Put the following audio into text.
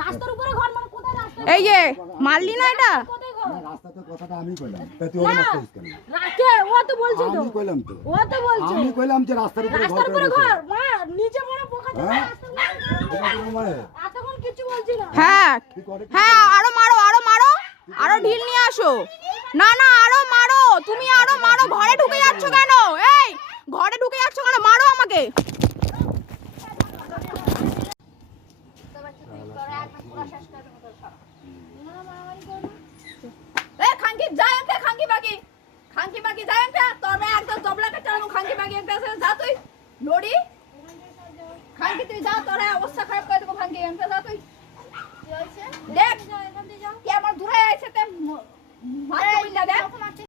রাস্তার উপরে ঘর মানে কোথায় রাস্তা? এই যে মারলি না এটা? রাস্তাতে কথাটা আমি কইলাম। তা তুই ওর মারছিস কেন? রাখে ও তো বলছে তো। আমি কইলাম তো। ও তো বলছে। আমি কইলাম যে রাস্তার উপরে ঘর। মা নিচে মনে পোকা ধরে রাস্তার উপরে। এতক্ষণ কিছু বলছি না। হ্যাঁ হ্যাঁ, আরো মারো আরো মারো, আরো ঢিল নিয়ে আসো। না না, আরো মারো, তুমি আরো মারো। ঘরে ঢুকে যাচ্ছ কেন? এই ঘরে ঢুকে যাচ্ছ কেন? মারো আমাকে। খাঙ্কি যায় একটা খাঙ্কি বাকি যায় একটা তবে একদম জবলাকে চালানো খাঙ্কি বাকি একটা আছে। যা তুই লড়ি খাঙ্কি, তুই যা, তোর অবস্থা খারাপ করে দেবো। খাঙ্কি একটা যা তুই। দেখ কি আমার দূরে আছে তে মারতে বললা দেখ।